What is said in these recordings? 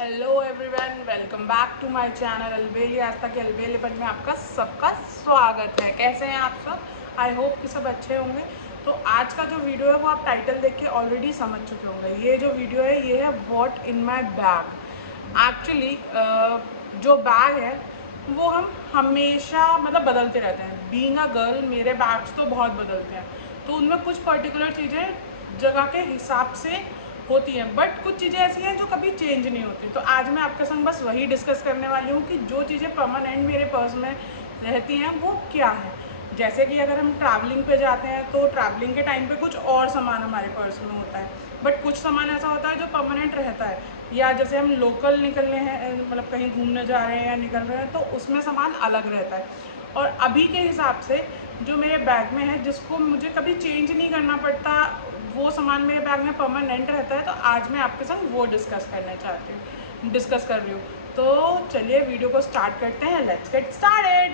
Hello everyone, welcome back to my channel Albeli Aastha के अलबेलीपन में आपका सबका स्वागत है। कैसे हैं आप सब? आई होप कि सब अच्छे होंगे। तो आज का जो वीडियो है वो आप टाइटल देख के ऑलरेडी समझ चुके होंगे। ये जो वीडियो है ये है what in my bag. Actually जो बैग है वो हम हमेशा मतलब बदलते रहते हैं। बीइंग अ गर्ल मेरे बैग्स तो बहुत बदलते हैं, तो उनमें कुछ पर्टिकुलर चीज़ें जगह के हिसाब से होती हैं, बट कुछ चीज़ें ऐसी हैं जो कभी चेंज नहीं होती। तो आज मैं आपके संग बस वही डिस्कस करने वाली हूँ कि जो चीज़ें परमानेंट मेरे पर्स में रहती हैं वो क्या है। जैसे कि अगर हम ट्रैवलिंग पे जाते हैं तो ट्रैवलिंग के टाइम पे कुछ और सामान हमारे पर्स में होता है, बट कुछ सामान ऐसा होता है जो परमानेंट रहता है। या जैसे हम लोकल निकलने हैं, मतलब कहीं घूमने जा रहे हैं या निकल रहे हैं, तो उसमें सामान अलग रहता है। और अभी के हिसाब से जो मेरे बैग में है जिसको मुझे कभी चेंज नहीं करना पड़ता, वो सामान मेरे बैग में परमानेंट रहता है। तो आज मैं आपके संग वो डिस्कस कर रही हूँ। तो चलिए वीडियो को स्टार्ट करते हैं। Let's get started.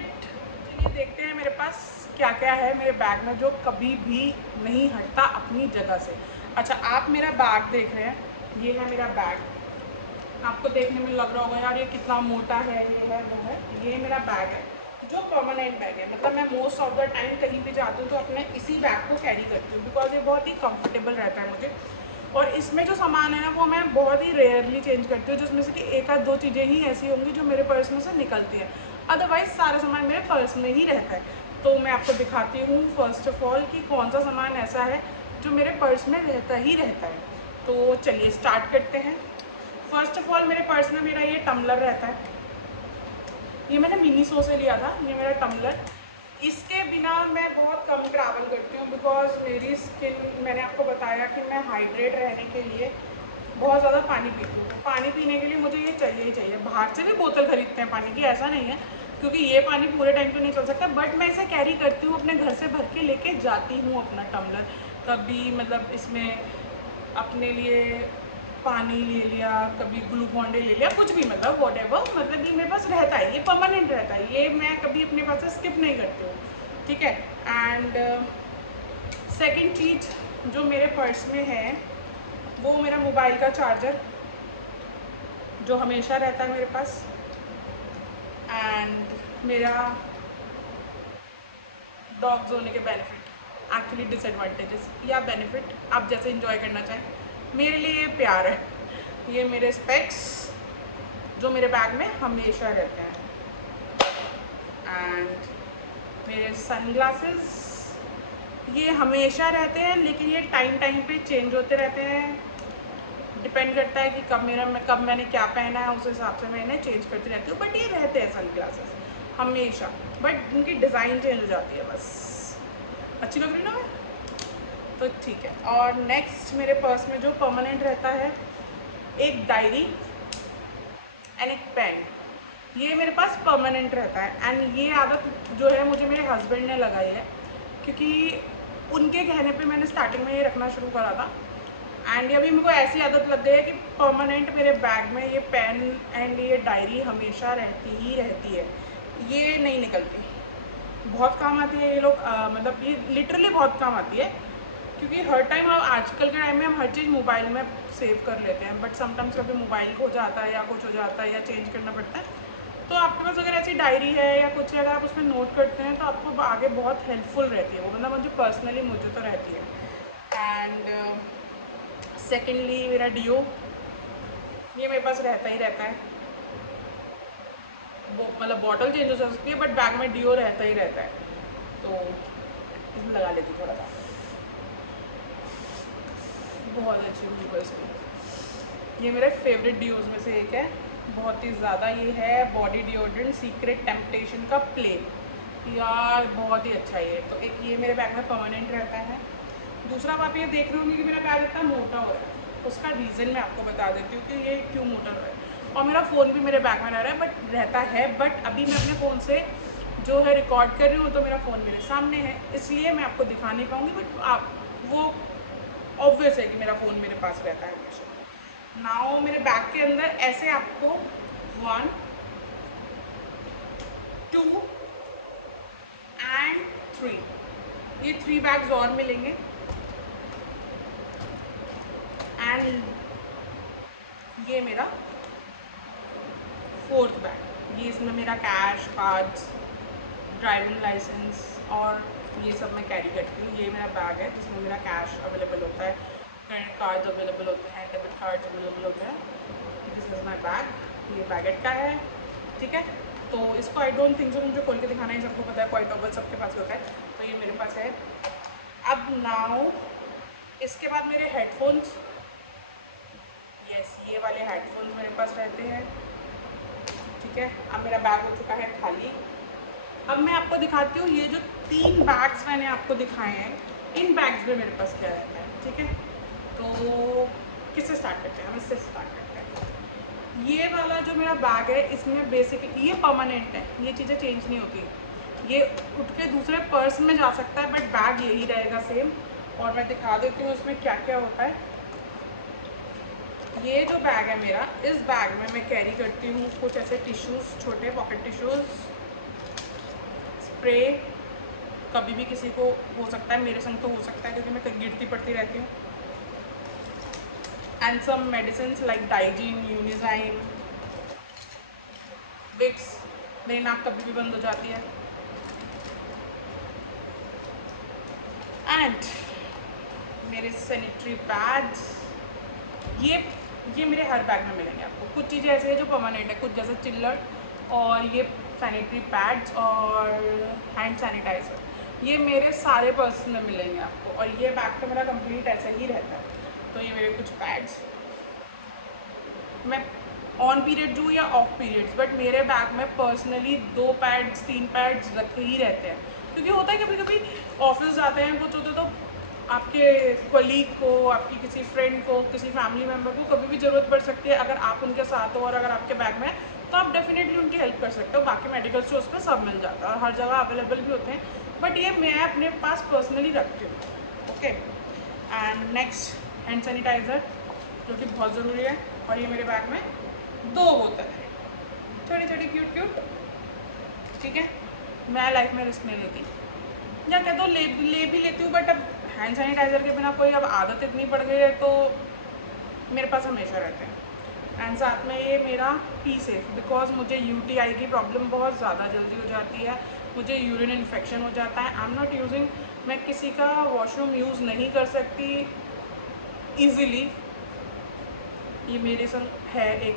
चलिए देखते हैं मेरे पास क्या क्या है मेरे बैग में जो कभी भी नहीं हटता अपनी जगह से। अच्छा, आप मेरा बैग देख रहे हैं, ये है मेरा बैग। आपको देखने में लग रहा होगा यार ये कितना मोटा है, ये है वो है। ये मेरा बैग है जो परमानेंट बैग है। मतलब मैं मोस्ट ऑफ द टाइम कहीं भी जाती हूँ तो अपने इसी बैग को कैरी करती हूँ, बिकॉज ये बहुत ही कंफर्टेबल रहता है मुझे। और इसमें जो सामान है ना वो मैं बहुत ही रेयरली चेंज करती हूँ, जिसमें से कि एक आध दो चीज़ें ही ऐसी होंगी जो मेरे पर्स में से निकलती है। अदरवाइज सारा सामान मेरे पर्स में ही रहता है। तो मैं आपको दिखाती हूँ फर्स्ट ऑफ ऑल कि कौन सा सामान ऐसा है जो मेरे पर्स में रहता ही रहता है। तो चलिए स्टार्ट करते हैं। फर्स्ट ऑफ ऑल मेरे पर्स में मेरा ये टम्बलर रहता है। ये मैंने मिनीसो से लिया था, ये मेरा टम्बलर। इसके बिना मैं बहुत कम ट्रैवल करती हूँ, बिकॉज मेरी स्किन, मैंने आपको बताया कि मैं हाइड्रेट रहने के लिए बहुत ज़्यादा पानी पीती हूँ। पानी पीने के लिए मुझे ये चाहिए ही चाहिए। बाहर से भी बोतल खरीदते हैं पानी की, ऐसा नहीं है, क्योंकि ये पानी पूरे टाइम तो नहीं चल सकता, बट मैं इसे कैरी करती हूँ, अपने घर से भर के लेके जाती हूँ अपना टम्बलर। कभी मतलब इसमें अपने लिए पानी ले लिया, कभी ग्लूकॉन डी ले लिया, कुछ भी, मतलब वॉट एवर, मतलब ये मेरे पास रहता है, ये परमानेंट रहता है, ये मैं कभी अपने पास से स्किप नहीं करती हूँ। ठीक है। एंड सेकंड चीज़ जो मेरे पर्स में है वो मेरा मोबाइल का चार्जर, जो हमेशा रहता है मेरे पास। एंड मेरा डॉग्स होने के बेनिफिट, एक्चुअली डिसएडवांटेजेस या बेनिफिट, आप जैसे इंजॉय करना चाहें। मेरे लिए ये प्यार है। ये मेरे स्पेक्स जो मेरे बैग में हमेशा रहते हैं। एंड मेरे सनग्लासेस, ये हमेशा रहते हैं, लेकिन ये टाइम टाइम पे चेंज होते रहते हैं। डिपेंड करता है कि कब मैंने क्या पहना है, उस हिसाब से मैं इन्हें चेंज करती रहती हूँ, बट ये रहते हैं सनग्लासेस हमेशा। बट उनकी डिज़ाइन चेंज हो जाती है बस। अच्छी लग रही ना मैं? तो ठीक है। और नेक्स्ट मेरे पर्स में जो परमानेंट रहता है, एक डायरी एंड एक पेन। ये मेरे पास परमानेंट रहता है। एंड ये आदत जो है मुझे मेरे हस्बैंड ने लगाई है, क्योंकि उनके कहने पे मैंने स्टार्टिंग में ये रखना शुरू करा था। एंड अभी मेरे को ऐसी आदत लग गई है कि परमानेंट मेरे बैग में ये पेन एंड ये डायरी हमेशा रहती ही रहती है, ये नहीं निकलती। बहुत काम आती है ये लोग, मतलब ये लिटरली बहुत काम आती है, क्योंकि हर टाइम आजकल के टाइम में हम हर चीज़ मोबाइल में सेव कर लेते हैं, बट समटाइम्स कभी मोबाइल खो जाता है या कुछ हो जाता है या चेंज करना पड़ता है। तो आपके पास अगर ऐसी डायरी है या कुछ है, अगर आप उसमें नोट करते हैं तो आपको आगे बहुत हेल्पफुल रहती है वो, मतलब मुझे पर्सनली मुझे तो रहती है। एंड सेकेंडली मेरा डिओ, ये मेरे पास रहता ही रहता है। वो मतलब बॉटल चेंज हो सकती है, बट बैग में डिओ रहता ही रहता है। तो इसमें लगा लेती हूँ थोड़ा सा, बहुत अच्छी खुशबू है इसकी। ये मेरे फेवरेट डिओज में से एक है, बहुत ही ज़्यादा। ये है बॉडी डिओड्रेंट सीक्रेट टेम्पटेशन का प्ले। यार बहुत ही अच्छा है ये। तो एक ये मेरे बैग में परमानेंट रहता है। दूसरा, आप ये देख रहे होंगे कि मेरा बैग इतना मोटा हो रहा है, उसका रीज़न मैं आपको बता देती हूँ कि ये क्यों मोटा हो रहा है। और मेरा फ़ोन भी मेरे बैग में रह रहा है, बट रहता है, बट अभी मैं अपने फ़ोन से जो है रिकॉर्ड कर रही हूँ, तो मेरा फ़ोन मेरे सामने है, इसलिए मैं आपको दिखा नहीं पाऊँगी, बट आप वो ऑब्वियस है कि मेरा फ़ोन मेरे पास रहता है हमेशा। नाउ मेरे बैग के अंदर ऐसे आपको 1, 2 एंड 3, ये 3 बैग्स और मिलेंगे। एंड ये मेरा फोर्थ बैग, ये इसमें मेरा कैश, कार्ड्स, ड्राइविंग लाइसेंस और ये सब मैं कैरी करती हूँ। ये मेरा बैग है जिसमें मेरा कैश अवेलेबल होता है, क्रेडिट कार्ड्स अवेलेबल होते हैं, डेबिट कार्ड्स अवेलेबल होते हैं। दिस इज़ माई बैग, ये बैगेट का है, ठीक है। तो इसको आई डोंट थिंक सो मुझे खोल के दिखाना ही, सबको पता है क्वाइट ओवर सबके पास होता है, तो ये मेरे पास है। अब नाउ इसके बाद मेरे हेडफोन्स, यस ये वाले हेडफोन्स मेरे पास रहते हैं, ठीक है। अब मेरा बैग हो चुका है खाली। अब मैं आपको दिखाती हूँ ये जो 3 बैग्स मैंने आपको दिखाए हैं, इन बैग्स में मेरे पास क्या रहता है, ठीक है। तो किससे स्टार्ट करते हैं, हम इससे स्टार्ट करते हैं। ये वाला जो मेरा बैग है इसमें बेसिकली ये परमानेंट है, ये चीज़ें चेंज नहीं होती, ये उठ के दूसरे पर्स में जा सकता है बट बैग यही रहेगा सेम। और मैं दिखा देती हूँ इसमें क्या क्या होता है। ये जो बैग है मेरा, इस बैग में मैं कैरी करती हूँ कुछ ऐसे टिश्यूज़, छोटे पॉकेट टिश्यूज़, स्प्रे, कभी भी किसी को हो सकता है, मेरे संग तो हो सकता है क्योंकि मैं कहीं गिरती पड़ती रहती हूँ। And some medicine like Digene, Unienzyme, Vicks, मेरी नाक कभी भी बंद हो जाती है। एंड मेरे सैनिटरी पैड्स, ये मेरे हर बैग में मिलेंगे आपको। कुछ चीज़ें ऐसे हैं जो परमानेंट है, कुछ जैसे चिल्लर, और ये सैनिटरी पैड्स और हैंड सैनिटाइज़र, ये मेरे सारे पर्स में मिलेंगे आपको। और ये बैग तो मेरा कंप्लीट ऐसे ही रहता है। तो ये मेरे कुछ पैड्स, मैं ऑन पीरियड जो या ऑफ पीरियड्स, बट मेरे बैग में पर्सनली 2 पैड्स 3 पैड्स रखे ही रहते हैं, क्योंकि होता है कभी कभी ऑफिस जाते हैं कुछ होते, तो आपके कलीग को, आपकी किसी फ्रेंड को, किसी फैमिली मेम्बर को कभी भी ज़रूरत पड़ सकती है। अगर आप उनके साथ हो और अगर आपके बैग में है तो आप डेफिनेटली उनकी हेल्प कर सकते हो। बाकी मेडिकल स्टोर्स पे सब मिल जाता है और हर जगह अवेलेबल भी होते हैं, बट ये मैं अपने पास पर्सनली रखती हूँ, okay. And next hand sanitiser, जो कि बहुत ज़रूरी है। और ये मेरे बैग में 2 बोतल है, छोटी छोटी क्यूट क्यूट, ठीक है। मैं लाइफ में रिस्क नहीं लेती, या क्या तो ले भी लेती हूँ, बट अब हैंड सैनिटाइज़र के बिना कोई अब आदत इतनी पड़ गई है तो मेरे पास हमेशा रहते हैं। एंड साथ में ये मेरा पी सेफ, बिकॉज मुझे यूटीआई की प्रॉब्लम बहुत ज़्यादा जल्दी हो जाती है, मुझे यूरिन इन्फेक्शन हो जाता है। आई एम नॉट यूजिंग, मैं किसी का वॉशरूम यूज़ नहीं कर सकती ईज़िली। ये मेरे संग है एक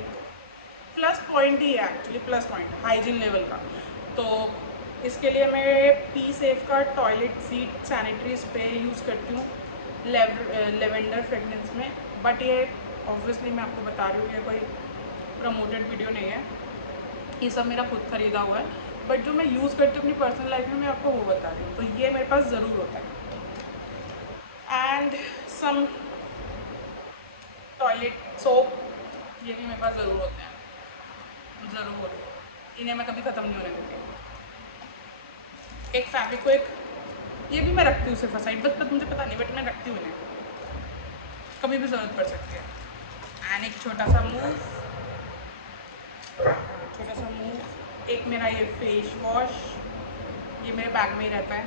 प्लस पॉइंट ही है, actually plus point hygiene level का। तो इसके लिए मैं पी सेफ का toilet seat sanitary spray use करती हूँ लेवेंडर फ्रेगनेंस में। बट ये ऑब्वियसली मैं आपको बता रही हूँ, ये कोई प्रमोटेड वीडियो नहीं है, ये सब मेरा खुद खरीदा हुआ है, बट जो मैं यूज़ करती हूँ अपनी पर्सनल लाइफ में मैं आपको वो बता रही हूँ। तो ये मेरे पास ज़रूर होता है। एंड सम टॉयलेट सोप, ये भी मेरे पास ज़रूर होते हैं, ज़रूर, इन्हें मैं कभी ख़त्म नहीं होने देती। एक फेविक्विक, ये भी मैं रखती हूँ सिर्फ साइड, बस मुझे पता नहीं, बट मैं रखती हूँ इन्हें, कभी भी ज़रूरत पड़ सकती है। एंड एक छोटा सा मूव, एक मेरा ये फेस वॉश, ये मेरे बैग में ही रहता है।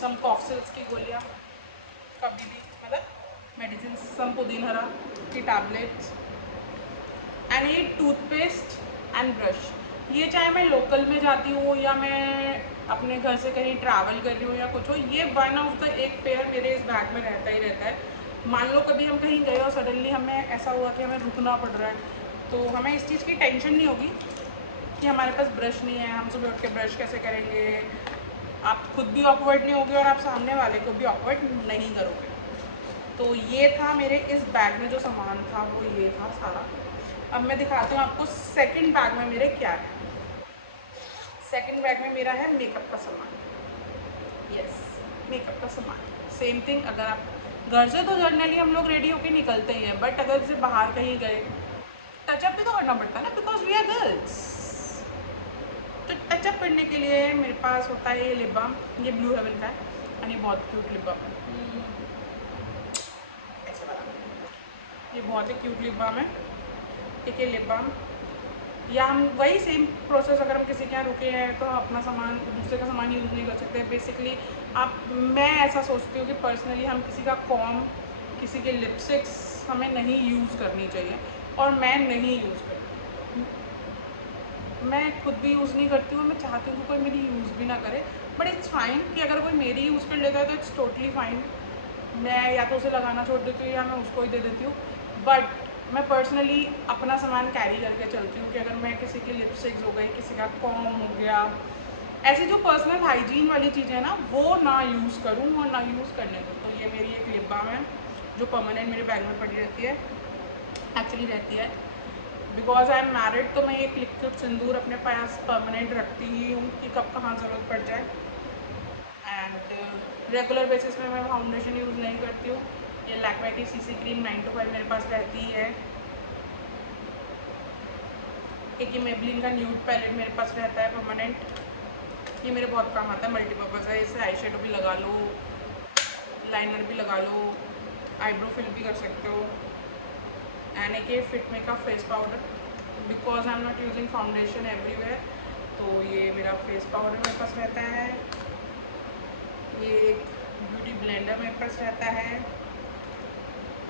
सम कॉफ्सिल्स की गोलियाँ, कभी भी मतलब मेडिसिन, सम पुदीन हरा की टैबलेट्स, एंड ये टूथपेस्ट एंड ब्रश। ये चाहे मैं लोकल में जाती हूँ या मैं अपने घर से कहीं ट्रैवल कर रही हूँ या कुछ हो, ये वन ऑफ द एक पेयर मेरे इस बैग में रहता ही रहता है। मान लो कभी हम कहीं गए और सडनली हमें ऐसा हुआ कि हमें रुकना पड़ रहा है, तो हमें इस चीज़ की टेंशन नहीं होगी कि हमारे पास ब्रश नहीं है, हम सुबह उठ के ब्रश कैसे करेंगे। आप खुद भी ऑकवर्ड नहीं होगे और आप सामने वाले को भी ऑकवर्ड नहीं करोगे। तो ये था मेरे इस बैग में जो सामान था, वो ये था सारा। अब मैं दिखाती हूँ आपको सेकंड बैग में मेरे क्या है। सेकंड बैग में मेरा है मेकअप का सामान, यस मेकअप का सामान, सेम थिंग। अगर आप घर से तो जर्नली हम लोग रेडी होके निकलते ही हैं, बट अगर जैसे बाहर कहीं गए टचअप भी तो करना पड़ता है ना, बिकॉज वी आर गर्ल्स। तो टचअप करने के लिए मेरे पास होता है ये लिप बाम, ये ब्लू हेवन का है और ये बहुत क्यूट लिप बाम है, ऐसे वाला, ये बहुत ही क्यूट लिप बाम है। ठीक है, लिप बाम, या हम वही सेम प्रोसेस, अगर हम किसी के यहाँ रुके हैं तो अपना सामान दूसरे का सामान यूज़ नहीं कर सकते बेसिकली। मैं ऐसा सोचती हूँ कि पर्सनली हम किसी का कॉम, किसी के लिपस्टिक्स हमें नहीं यूज़ करनी चाहिए। और मैं नहीं यूज़ करती, मैं खुद भी यूज़ नहीं करती हूँ। मैं चाहती हूँ कि कोई मेरी यूज़ भी ना करे, बट इट्स फाइन कि अगर कोई मेरी यूज़ कर लेता है तो इट्स टोटली फाइन। मैं या तो उसे लगाना छोड़ देती हूँ या मैं उसको ही दे देती हूँ। बट मैं पर्सनली अपना सामान कैरी करके चलती हूँ कि अगर मैं किसी की लिपस्टिक्स हो गई, किसी का कॉम हो गया, ऐसी जो पर्सनल हाइजीन वाली चीज़ें हैं ना, वो ना यूज़ करूँ और ना यूज़ करने दूँ। तो ये मेरी एक लिप बाम है जो परमानेंट मेरे बैग में पड़ी रहती है, एक्चुअली रहती है। बिकॉज आई एम मैरिड तो मैं एक लिक्विड सिंदूर अपने पास परमानेंट रखती ही हूँ कि कब कहाँ ज़रूरत पड़ जाए। एंड रेगुलर बेसिस में मैं फाउंडेशन यूज़ नहीं करती हूँ। ये लैक्मे की सीसी क्रीम 9 to 5 मेरे पास रहती है। एक ये मेबलिन का न्यूड पैलेट मेरे पास रहता है परमानेंट। ये मेरे बहुत काम आता है, मल्टीपर्पज़ है। इससे आई शेडो भी लगा लो, लाइनर भी लगा लो, आईब्रो फिल भी कर सकते हो। एंड एक ये फिट मे का face powder, because I am not using foundation everywhere, तो ये मेरा फेस पाउडर मेरे पास रहता है। ये एक ब्यूटी ब्लेंडर मेरे पास रहता है।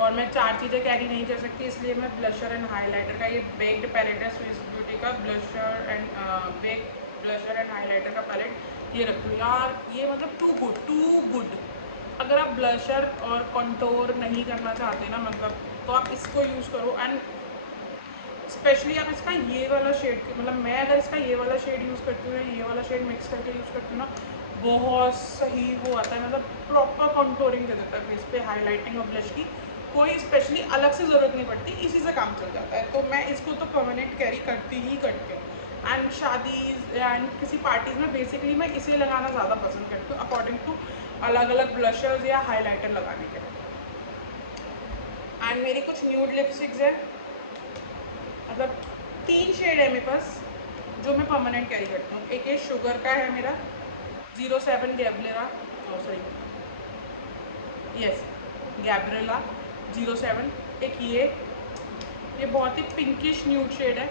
और मैं 4 चीज़ें कैरी नहीं कर सकती, इसलिए मैं ब्लशर एंड हाइलाइटर का, ये बेक्ड पैलेट है स्विस ब्यूटी का, blusher and baked blusher and highlighter का पैलेट ये रखती हूँ। यार ये मतलब टू गुड। अगर आप ब्लशर और कंटोर नहीं करना चाहते ना, मतलब तो आप इसको यूज़ करो। एंड स्पेशली आप इसका ये वाला शेड, मतलब मैं अगर इसका ये वाला शेड यूज़ करती हूँ या ये वाला शेड मिक्स करके यूज़ करती हूँ ना, बहुत सही वो आता है, मतलब प्रॉपर कंटोरिंग दे देता है फेस पे, हाईलाइटिंग और ब्लश की कोई स्पेशली अलग से ज़रूरत नहीं पड़ती, इसी से काम चल जाता है। तो मैं इसको तो परमानेंट कैरी करती ही करती हूँ। एंड शादीज़ एंड किसी पार्टीज़ में बेसिकली मैं इसे लगाना ज़्यादा पसंद करती हूँ अकॉर्डिंग टू अलग अलग ब्लशर्स या हाईलाइटर लगाने के लिए। एंड मेरी कुछ न्यूड लिपस्टिक्स है, मतलब 3 शेड है मेरे पास जो मैं परमानेंट कैरी करती हूँ। एक ये शुगर का है मेरा 07 गैब्रेला, यस गैब्रेला 07। एक ये बहुत ही पिंकिश न्यूड शेड है,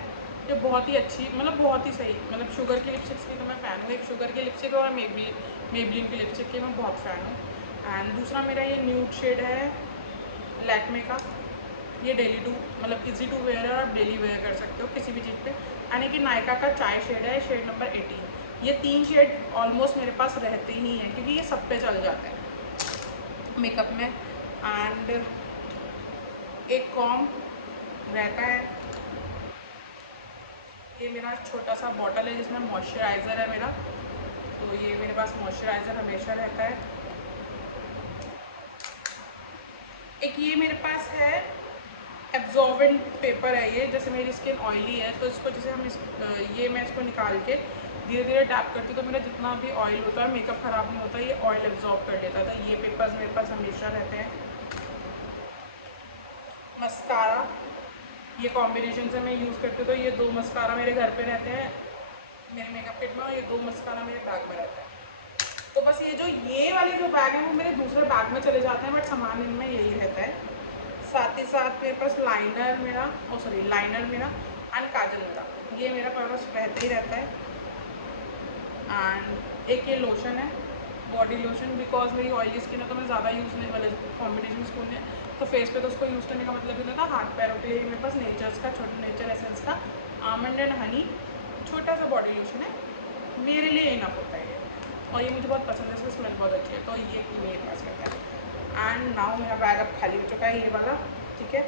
ये बहुत ही अच्छी, मतलब बहुत ही सही, मतलब शुगर की लिपस्टिक्स की तो मैं फ़ैन हूँ। एक शुगर की लिपस्टिक और मेबलिन की लिपस्टिक की मैं बहुत फ़ैन हूँ। एंड दूसरा मेरा ये न्यूड शेड है लैक्मे का, ये डेली टू, मतलब इजी टू वेयर है और आप डेली वेयर कर सकते हो किसी भी चीज़ पे। यानी कि नायका का चाय शेड है, शेड नंबर 18। ये 3 शेड ऑलमोस्ट मेरे पास रहते ही हैं क्योंकि ये सब पे चल जाते हैं मेकअप में। एंड एक कॉम रहता है, ये मेरा छोटा सा बॉटल है जिसमें मॉइस्चराइज़र है मेरा, तो ये मेरे पास मॉइस्चराइज़र हमेशा रहता है। एक ये मेरे पास है एब्जॉर्बेंट पेपर है, ये जैसे मेरी स्किन ऑयली है तो इसको जैसे ये मैं इसको निकाल के धीरे धीरे टैप करती हूँ तो मेरा जितना भी ऑयल होता है, मेकअप ख़राब नहीं होता, ये ऑयल एब्जॉर्ब कर लेता था। ये पेपर्स मेरे पास हमेशा रहते हैं। मस्कारा, ये कॉम्बिनेशन से मैं यूज़ करती हूँ, तो ये 2 मस्कारा मेरे घर पे रहते हैं मेरे मेकअप किट में, और ये 2 मस्कारा मेरे बैग में रहता है। तो बस ये वाले जो बैग हैं वो मेरे दूसरे बैग में चले जाते हैं, बट सामान इनमें यही रहता है। साथ ही साथ मेरे पास लाइनर मेरा एंड काजल मेरा, ये मेरा पर्पस रहता ही रहता है। एंड एक ये लोशन है, बॉडी लोशन, बिकॉज मेरी ऑयली स्किन है तो मैं ज़्यादा यूज़ नहीं, मतलब कॉम्बिनेशन स्किन है तो फेस पे तो उसको यूज़ करने का मतलब ही नहीं था। हाथ पैरों के लिए मेरे पास नेचर एसेंस का आमंड एंड हनी छोटा सा बॉडी लोशन है, मेरे लिए इनफ होता है ये, और ये मुझे बहुत पसंद है, इसकी स्मेल बहुत अच्छी है, तो ये मेरे पास रहता है। एंड नाउ मेरा बैग अब खाली हो चुका है ये वाला, ठीक है।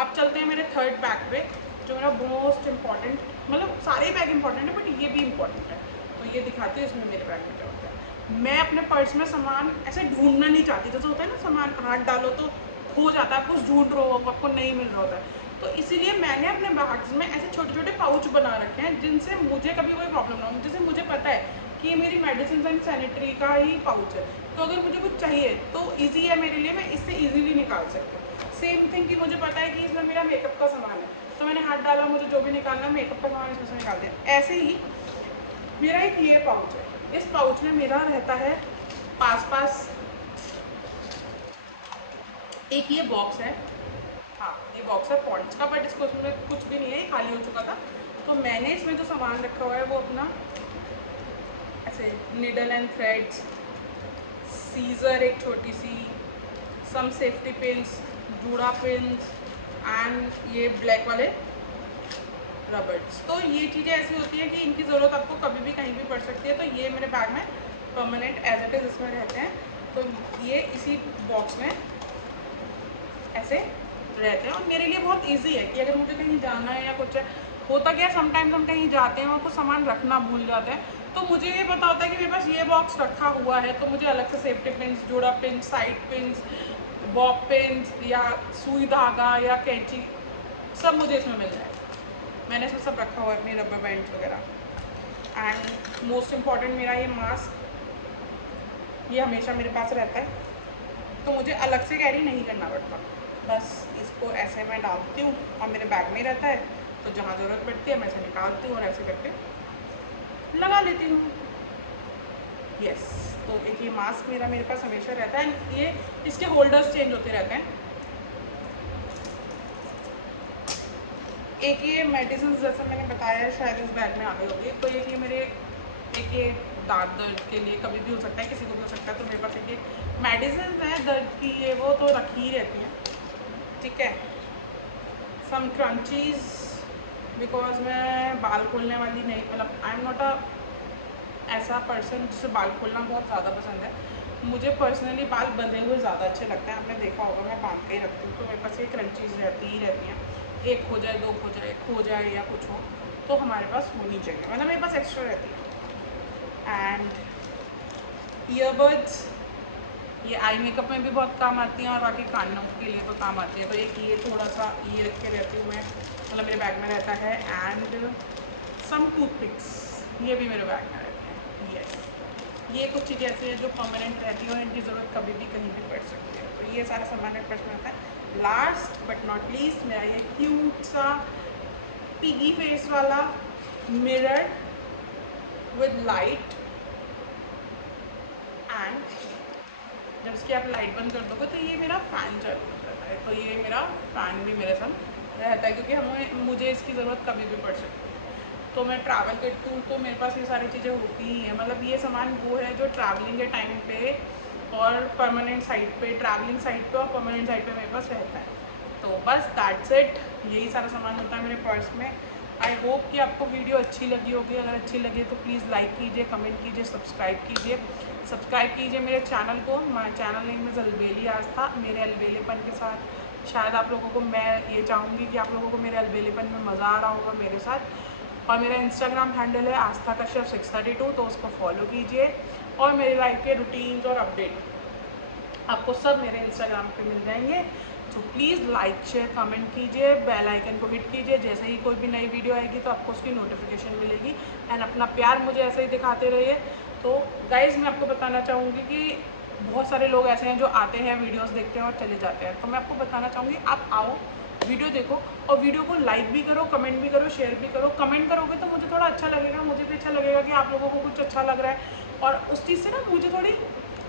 अब चलते हैं मेरे थर्ड बैग पे जो मेरा मोस्ट इम्पॉर्टेंट, मतलब सारे बैग इंपॉर्टेंट है बट ये भी इम्पॉर्टेंट है, तो ये दिखाती हूँ इसमें मेरे बैग में क्या होता है। मैं अपने पर्स में सामान ऐसे ढूंढना नहीं चाहती, जैसे होता है ना सामान हाथ डालो तो खो जाता है, आप कुछ ढूंढ रहे हो आपको नहीं मिल रहा होता है, तो इसीलिए मैंने अपने बैग्स में ऐसे छोटे छोटे पाउच बना रखे हैं जिनसे मुझे कभी कोई प्रॉब्लम ना हो। जैसे मुझे पता है कि ये मेरी मेडिसिन एंड सैनिटरी का ही पाउच है, तो अगर मुझे कुछ चाहिए तो ईजी है मेरे लिए, मैं इससे ईजीली निकाल सकती हूँ। सेम थिंग कि मुझे पता है कि इसमें मेरा मेकअप का सामान है, तो मैंने हाथ डाला, मुझे जो भी निकालना है मेकअप का सामान इसमें से निकाल दिया। ऐसे ही मेरा एक ये पाउच है, इस पाउच में मेरा रहता है पास एक ये बॉक्स है, हाँ ये बॉक्स है पॉन्ड्स का, बट इसको उसमें कुछ भी नहीं है, खाली हो चुका था, तो मैंने इसमें जो सामान रखा हुआ है वो अपना ऐसे निडल एंड थ्रेड्स, सीज़र एक छोटी सी, सम सेफ्टी पिन्स, जूड़ा पिन्स, एंड ये ब्लैक वाले रबर्स। तो ये चीज़ें ऐसी होती हैं कि इनकी ज़रूरत आपको कभी भी कहीं भी पड़ सकती है। तो ये मेरे बैग में परमानेंट एज इट इज़ इसमें रहते हैं। तो ये इसी बॉक्स में ऐसे रहते हैं और मेरे लिए बहुत इजी है कि अगर मुझे कहीं जाना है या कुछ है, होता क्या है समटाइम्स हम कहीं जाते हैं और कुछ सामान रखना भूल जाते हैं, तो मुझे ये पता होता है कि मेरे पास ये बॉक्स रखा हुआ है, तो मुझे अलग से सेफ्टी पिन्स, जोड़ा pins, side pins, Bob pins या सुई धागा या कैंची सब मुझे इसमें मिल जाएगा। मैंने इसमें सब रखा हुआ है, अपनी रबर बैंड्स वगैरह। एंड मोस्ट इम्पॉर्टेंट मेरा ये मास्क, ये हमेशा मेरे पास रहता है, तो मुझे अलग से कैरी नहीं करना पड़ता। बस इसको ऐसे मैं डालती हूँ और मेरे बैग में ही रहता है, तो जहाँ ज़रूरत पड़ती है मैं इसे निकालती हूँ और ऐसे करके लगा लेती हूँ। यस, तो एक ये मास्क मेरे पास हमेशा रहता है। ये इसके होल्डर्स चेंज होते रहते हैं। एक ये मेडिसिन जैसा मैंने बताया शायद इस बैग में आ गई होगी। तो ये मेरे एक ये दांत दर्द के लिए कभी भी हो सकता है, किसी को भी हो सकता है, तो मेरे पास एक ये मेडिसिन है दर्द की, ये वो तो रखी ही रहती हैं। ठीक है, सम क्रंचीज, बिकॉज मैं बाल खोलने वाली नहीं, मतलब आई एम नॉट अ ऐसा पर्सन जिसे बाल खोलना बहुत ज़्यादा पसंद है। मुझे पर्सनली बाल बंधे हुए ज़्यादा अच्छे लगते हैं। आपने देखा होगा मैं बांध के ही रखती हूँ, तो मेरे पास ये क्रंचीज रहती ही रहती हैं। एक हो जाए, दो हो जाए, खो जाए या कुछ हो, तो हमारे पास होनी चाहिए, मतलब मेरे पास एक्स्ट्रा रहती है। एंड ईयरबड्स, ये आई मेकअप में भी बहुत काम आती हैं और बाकी कानों के लिए तो काम आती है। तो एक ये थोड़ा सा ये रख के रहती हूँ मैं, मतलब मेरे बैग में रहता है। एंड सम टूथपिक्स, ये भी मेरे बैग में रहते हैं। यस, ये कुछ चीज़ें ऐसी हैं जो परमानेंट रहती हैं और इनकी ज़रूरत कभी भी कहीं भी पड़ सकती है। तो ये सारा सामान मेरे पास में होता है। लास्ट बट नॉट लीस्ट मेरा ये क्यूट सा पिगी फेस वाला मिरर विद लाइट, एंड जब इसकी आप लाइट बंद कर दोगे तो ये मेरा फ़ैन चालू हो जाता है। तो ये मेरा फ़ैन भी मेरे साथ रहता है, क्योंकि मुझे इसकी ज़रूरत कभी भी पड़ सकती है। तो मैं ट्रैवल करती हूँ तो मेरे पास ये सारी चीज़ें होती ही हैं। मतलब ये सामान वो है जो ट्रैवलिंग के टाइम पे और परमानेंट साइट पे, ट्रैवलिंग साइट पे और परमानेंट साइट पे मेरे पास रहता है। तो बस दैट्स इट, यही सारा सामान होता है मेरे पर्स में। आई होप कि आपको वीडियो अच्छी लगी होगी। अगर अच्छी लगी तो प्लीज़ लाइक कीजिए, कमेंट कीजिए, सब्सक्राइब कीजिए मेरे चैनल को। माय चैनल नेम इज़ अलबेली आस्था। मेरे अलबेलेपन के साथ शायद आप लोगों को, मैं ये चाहूँगी कि आप लोगों को मेरे अलबेलेपन में मज़ा आ रहा होगा मेरे साथ। और मेरा इंस्टाग्राम हैंडल है आस्था कश्यप 632, तो उसको फॉलो कीजिए। और मेरी लाइफ के रूटीन्स और अपडेट आपको सब मेरे इंस्टाग्राम पे मिल जाएंगे। तो प्लीज़ लाइक शेयर कमेंट कीजिए, बेल आइकन को हिट कीजिए। जैसे ही कोई भी नई वीडियो आएगी तो आपको उसकी नोटिफिकेशन मिलेगी। एंड अपना प्यार मुझे ऐसे ही दिखाते रहिए। तो गाइज़ मैं आपको बताना चाहूँगी कि बहुत सारे लोग ऐसे हैं जो आते हैं, वीडियोस देखते हैं और चले जाते हैं। तो मैं आपको बताना चाहूँगी आप आओ, वीडियो देखो और वीडियो को लाइक भी करो, कमेंट भी करो, शेयर भी करो। कमेंट करोगे तो मुझे थोड़ा अच्छा लगेगा, मुझे भी अच्छा लगेगा कि आप लोगों को कुछ अच्छा लग रहा है, और उस चीज़ से ना मुझे थोड़ी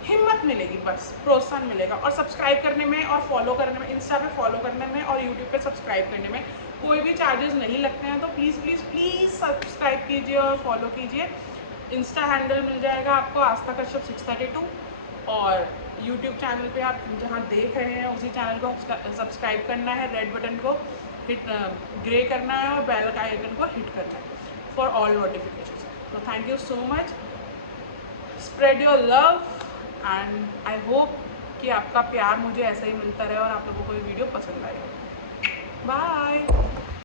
हिम्मत मिलेगी, बस प्रोत्साहन मिलेगा। और सब्सक्राइब करने में और फॉलो करने में, इंस्टा पे फॉलो करने में और यूट्यूब पे सब्सक्राइब करने में कोई भी चार्जेस नहीं लगते हैं। तो प्लीज़ प्लीज़ प्लीज़ सब्सक्राइब कीजिए और फॉलो कीजिए। इंस्टा हैंडल मिल जाएगा आपको आस्था कश्यप 632, और यूट्यूब चैनल पे आप जहाँ देख रहे हैं उसी चैनल को सब्सक्राइब करना है, रेड बटन को हिट ग्रे करना है और बेल का आइकन को हिट करना है फॉर ऑल नोटिफिकेशन। तो thank you so much, spread your love, and I hope कि आपका प्यार मुझे ऐसे ही मिलता रहे और आप लोगों को ये वीडियो पसंद आए। बाय।